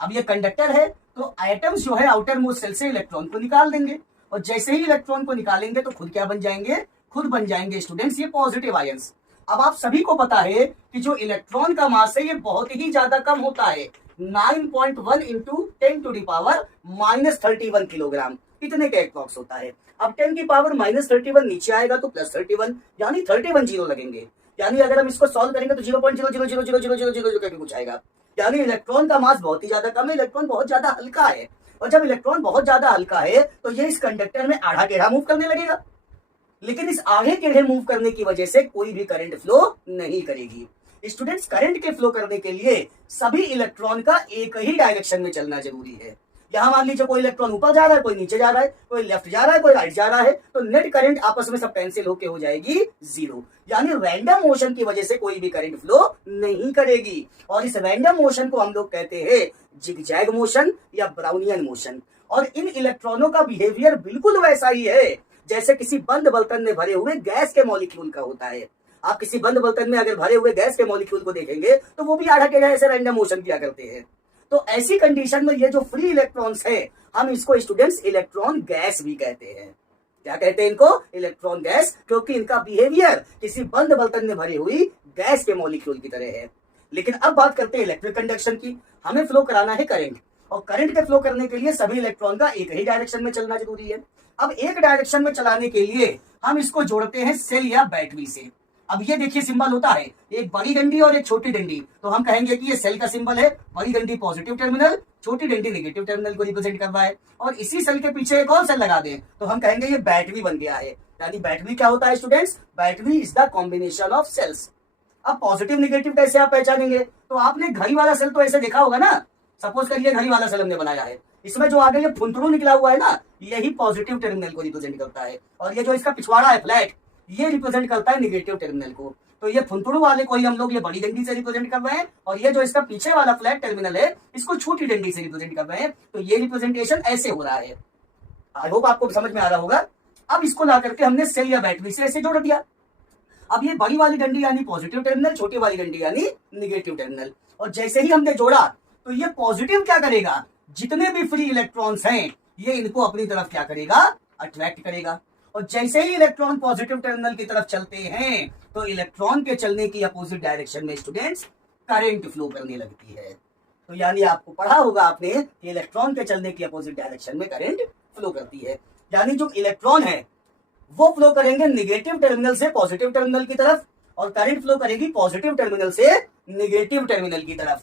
अब ये कंडक्टर है तो एटम्स जो है आउटर मोस्ट सेल से इलेक्ट्रॉन को निकाल देंगे, और जैसे ही इलेक्ट्रॉन को निकालेंगे तो खुद क्या बन जाएंगे, खुद बन जाएंगे स्टूडेंट्स ये पॉजिटिव आयंस। अब आप सभी को पता है कि जो इलेक्ट्रॉन का मास है ये बहुत ही ज्यादा कम होता है, 9.1 इंटू 10⁻31 किलोग्राम, इतने का अप्रॉक्स होता है। अब 10 की पावर -31 नीचे आएगा तो +31, यानी 31 जीरो लगेंगे। यानी अगर हम इसको सॉल्व करेंगे तो 0.0000000 करके कुछ आएगा। यानी इलेक्ट्रॉन का मास बहुत ही ज्यादा कम है, इलेक्ट्रॉन बहुत ज्यादा हल्का है, और जब इलेक्ट्रॉन बहुत ज्यादा हल्का है तो ये इस कंडक्टर में आधा टेढ़ा मूव करने लगेगा, लेकिन इस आगे टेढ़े मूव करने की वजह से कोई भी करंट फ्लो नहीं करेगी। स्टूडेंट्स, करंट के फ्लो करने के लिए सभी इलेक्ट्रॉन का एक ही डायरेक्शन में चलना जरूरी है। यहां मान लीजिए कोई इलेक्ट्रॉन ऊपर जा रहा है, कोई नीचे जा रहा है, कोई लेफ्ट जा रहा है, कोई राइट जा रहा है, तो नेट करंट आपस में सब कैंसिल होके हो जाएगी जीरो। यानी रैंडम मोशन की वजह से कोई भी करंट फ्लो नहीं करेगी, और इस रैंडम मोशन को हम लोग कहते हैं जिगजैग मोशन या ब्राउनियन मोशन। और इन इलेक्ट्रॉनों का बिहेवियर बिल्कुल वैसा ही है जैसे किसी बंद बर्तन में भरे हुए गैस के मॉलिक्यूल का होता है। आप किसी बंद बर्तन में अगर भरे हुए गैस के मॉलिक्यूल को देखेंगे तो वो भी आधा टेढ़ा ऐसे रैंडम मोशन किया करते हैं। तो ऐसी कंडीशन में ये जो फ्री इलेक्ट्रॉन्स है, हम इसको स्टूडेंट्स इलेक्ट्रॉन गैस भी कहते हैं। क्या कहते हैं इनको? इलेक्ट्रॉन गैस, क्योंकि इनका बिहेवियर किसी बंद बर्तन में भरी हुई गैस के मॉलिक्यूल की तरह है। लेकिन अब बात करते हैं इलेक्ट्रिक कंडक्शन की। हमें फ्लो कराना है करंट, और करंट के फ्लो करने के लिए सभी इलेक्ट्रॉन का एक ही डायरेक्शन में चलना जरूरी है। अब एक डायरेक्शन में चलाने के लिए हम इसको जोड़ते हैं सेल या बैटरी से। अब ये देखिए सिंबल होता है, एक बड़ी डंडी और एक छोटी डंडी, तो हम कहेंगे कि ये सेल का सिंबल है। बड़ी डंडी पॉजिटिव टर्मिनल, छोटी डंडी नेगेटिव टर्मिनल को रिप्रेजेंट कर रहा है। और इसी सेल के पीछे एक और सेल लगा दें तो हम कहेंगे ये बैटरी बन गया है। यानी बैटरी क्या होता है students? Battery is the combination of cells. अब पॉजिटिव नेगेटिव कैसे आप पहचानेंगे? तो आपने घड़ी वाला सेल तो ऐसे देखा होगा ना। सपोज करिए घड़ी वाला सेल हमने बनाया है, इसमें जो आगे ये फुंतरू निकला हुआ है ना, यही पॉजिटिव टर्मिनल को रिप्रेजेंट करता है, और ये जो इसका पिछवाड़ा है फ्लैट, ये रिप्रेजेंट करता है नेगेटिव टर्मिनल को। तो ये फुंतरू वाले को ही हम लोग ये बड़ी डंडी से रिप्रेजेंट कर रहे हैं, और ये जो इसका पीछे वाला फ्लैट टर्मिनल है इसको छोटी डंडी से रिप्रेजेंट कर रहे हैं। तो ये रिप्रेजेंटेशन ऐसे हो रहा है। आई होप आपको समझ में आ रहा होगा। अब इसको ला करके हमने सेल या बैटरी से ऐसे जोड़ दिया। अब ये बड़ी वाली डंडी यानी पॉजिटिव टर्मिनल, छोटी वाली डंडी यानी नेगेटिव टर्मिनल, और जैसे ही हमने जोड़ा तो ये पॉजिटिव क्या करेगा, जितने भी फ्री इलेक्ट्रॉन्स हैं ये इनको अपनी तरफ क्या करेगा, अट्रैक्ट करेगा। और जैसे ही इलेक्ट्रॉन पॉजिटिव टर्मिनल की तरफ चलते हैं तो इलेक्ट्रॉन के चलने की अपोजिट डायरेक्शन में स्टूडेंट्स करंट फ्लो करने लगती है। तो यानी आपको पढ़ा होगा आपने कि इलेक्ट्रॉन के चलने की अपोजिट डायरेक्शन में करंट फ्लो करती है। यानी जो इलेक्ट्रॉन है वो फ्लो करेंगे नेगेटिव टर्मिनल से पॉजिटिव टर्मिनल की तरफ, और करंट फ्लो करेगी पॉजिटिव टर्मिनल से नेगेटिव टर्मिनल की तरफ।